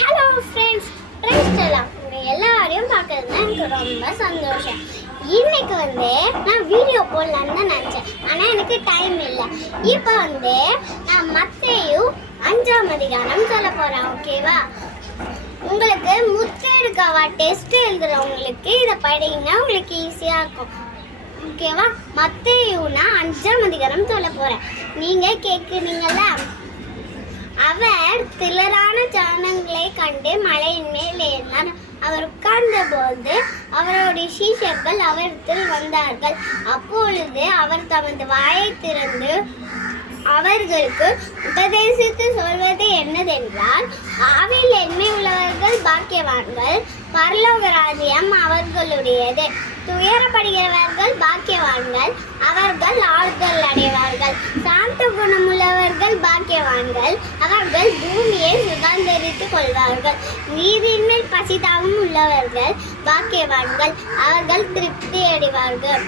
Hello friends, உங்கள் எல்லாரையும் பார்க்கறதுனா எனக்கு ரொம்ப சந்தோஷம். இன்னைக்கு நான் வீடியோ போடலான்னு தான் நினச்சேன், ஆனால் எனக்கு டைம் இல்லை. இப்போ நான் மத்தேயு 5ஆம் அதிகாரம் சொல்ல போகிறேன். ஓகேவா? உங்களுக்கு முத்தெடுக்கவா டெஸ்ட் எழுதுறவங்களுக்கு இதை படிங்கன்னா உங்களுக்கு ஈஸியாக இருக்கும். ஓகேவா? மத்தேயுனா 5ஆம் அதிகாரம் சொல்ல போகிறேன். நீங்கள் கேட்குறீங்கள? அவர் திரளான ஜனங்களை கண்டு மலையின் மேல் ஏறினார். அவர் உட்கார்ந்த போது அவருடைய சீஷர்கள் அவரிடத்தில் வந்தார்கள். அப்பொழுது அவர் தமது வாயை திறந்து அவர்களுக்கு உபதேசித்து சொல்வது என்னதென்றால், ஆவியில் எண்மை உள்ளவர்கள் பாக்கியவான்கள், பரலோக ராஜ்யம் அவர்களுடையது. துயரப்படுகிறவர்கள் பாக்கியவான்கள், அவர்கள் ஆறுதல் அடைவார்கள். சாந்த குணமுள்ளவர்கள் பாக்கியவான்கள், அவர்கள் பூமியை சுதந்திரித்துக் கொள்வார்கள். நீரின் மேல் பசிதாகம் உள்ளவர்கள் பாக்கியவான்கள், அவர்கள் திருப்தி அடைவார்கள்.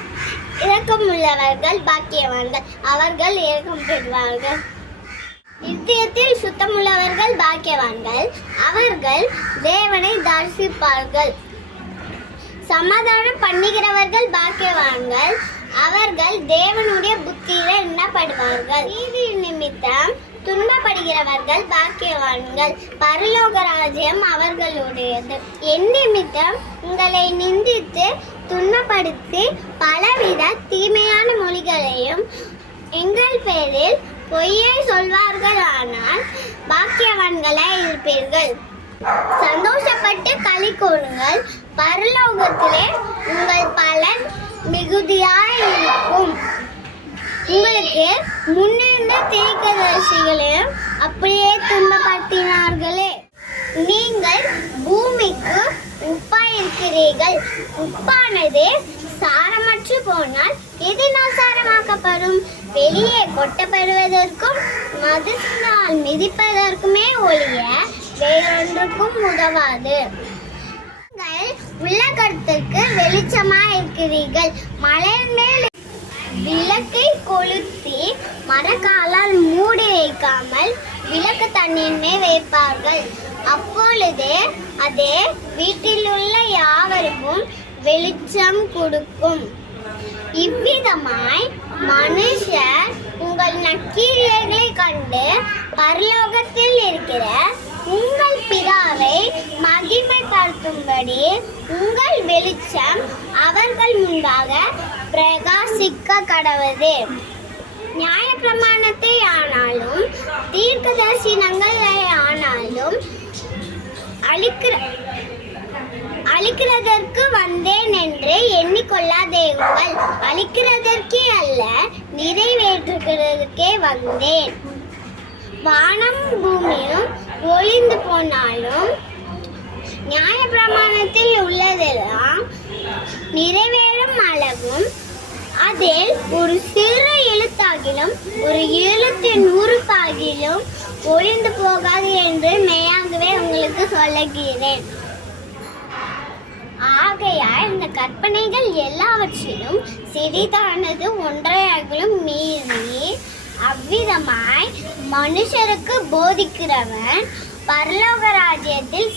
இரக்கம் உள்ளவர்கள் பாக்கியவான்கள், அவர்கள் இரக்கம் பெறுவார்கள். இதயத்தில் சுத்தமுள்ளவர்கள் பாக்கியவான்கள், அவர்கள் தேவனை தரிசிப்பார்கள். சமாதானம் பண்ணுகிறவர்கள் பாக்கியவான்கள், அவர்கள் தேவனுடைய புத்தியில எண்ணப்படுவார்கள். நீதி நிமித்தம் துன்பப்படுகிறவர்கள் பாக்கியவான்கள், பரலோக ராஜ்யம் அவர்களுடையது. என் நிமித்தம் உங்களை நிந்தித்து துன்பப்படுத்தி பலவித தீமையான மொழிகளையும் எங்கள் பேரில் பொய்யை சொல்வார்கள், ஆனால் பாக்கியவான்களாய் இருப்பீர்கள். சந்தோஷப்பட்டு களி கூறுங்கள், பரலோகத்திலே உங்கள் பலன் மிகுதியாய் இருக்கும். உங்களுக்கு முன்னிருந்த தீர்க்கதரிசிகளையும் அப்படியே துன்பப்படுத்தினார்களே. நீங்கள் பூமிக்கு உப்பாயிருக்கிறீர்கள். உப்பானது சாரமற்று போனால் எதனால் சாரமாக்கப்படும்? வெளியே கொட்டப்படுவதற்கும் மதுசினால் மிதிப்பதற்குமே ஒழிய வேறொன்றுக்கும் உதவாது. நீங்கள் உலகத்திற்கு வெளிச்சமாய் இருக்கிறீர்கள். மலையின் மேல் விளக்கை கொளுத்தி மரக்காலால் மூடி வைக்காமல் விளக்கு தண்ணீர் மேல் வைப்பார்கள். அப்பொழுது அதே வீட்டில் உள்ள யாவருக்கும் வெளிச்சம் கொடுக்கும். இவ்விதமாய் மனுஷர் உங்கள் நற்கிரியைகளை கண்டு பரலோகத்தில் இருக்கிற உங்கள் பிதாவை மகிமைப்படுத்தும்படி உங்கள் வெளிச்சம் அவர்கள் முன்பாக பிரகாசிக்க கடவுது. நியாய பிரமாணத்தை ஆனாலும் தீர்க்கதரிசனங்களை ஆனாலும் அழிக்கிறதற்கு வந்தேன் என்று எண்ணிக்கொள்ளாதேயுங்கள். அழிக்கிறதற்கே அல்ல, நிறைவேற்றுகிறதற்கே வந்தேன். வானம் பூமியும் ஒளிந்து போனாலும் நியாய பிரமாணத்தில் உள்ளதெல்லாம் நிறைவேறும் அளவும் அதில் ஒரு சிறு எழுத்தாகிலும் ஒரு எழுத்தின் உறுப்பாகிலும் ஒளிந்து போகாது என்று மெய்யாகவே உங்களுக்கு சொல்லுகிறேன். ஆகையால் இந்த கற்பனைகள் எல்லாவற்றிலும் சிறிதானது ஒன்றையாகிலும் மீறி அவ்விதமாய் மனுஷருக்கு போதிக்கிறவன் பரலோக ராஜ்யத்தில்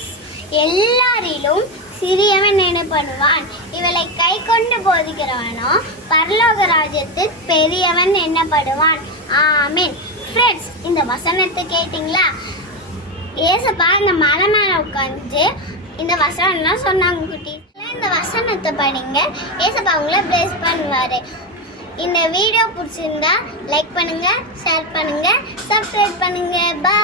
எல்லாரிலும் சிறியவன் எனப்படுவான். இவளை கை கொண்டு போதிக்கிறவனோ பரலோக ராஜ்யத்தில் பெரியவன் எனப்படுவான். ஆமீன். ஃப்ரெண்ட்ஸ், இந்த வசனத்தை கேட்டிங்களா? ஏசப்பா இந்த மலை மேலே உட்காந்து இந்த வசனம்லாம் சொன்னாங்க. குட்டி, இந்த வசனத்தை படிங்க, ஏசப்பா உங்களை பிளேஸ் பண்ணுவார். இந்த வீடியோ பிடிச்சிருந்தா லைக் பண்ணுங்க, ஷேர் பண்ணுங்க, சப்ஸ்கிரைப் பண்ணுங்க. பாய்.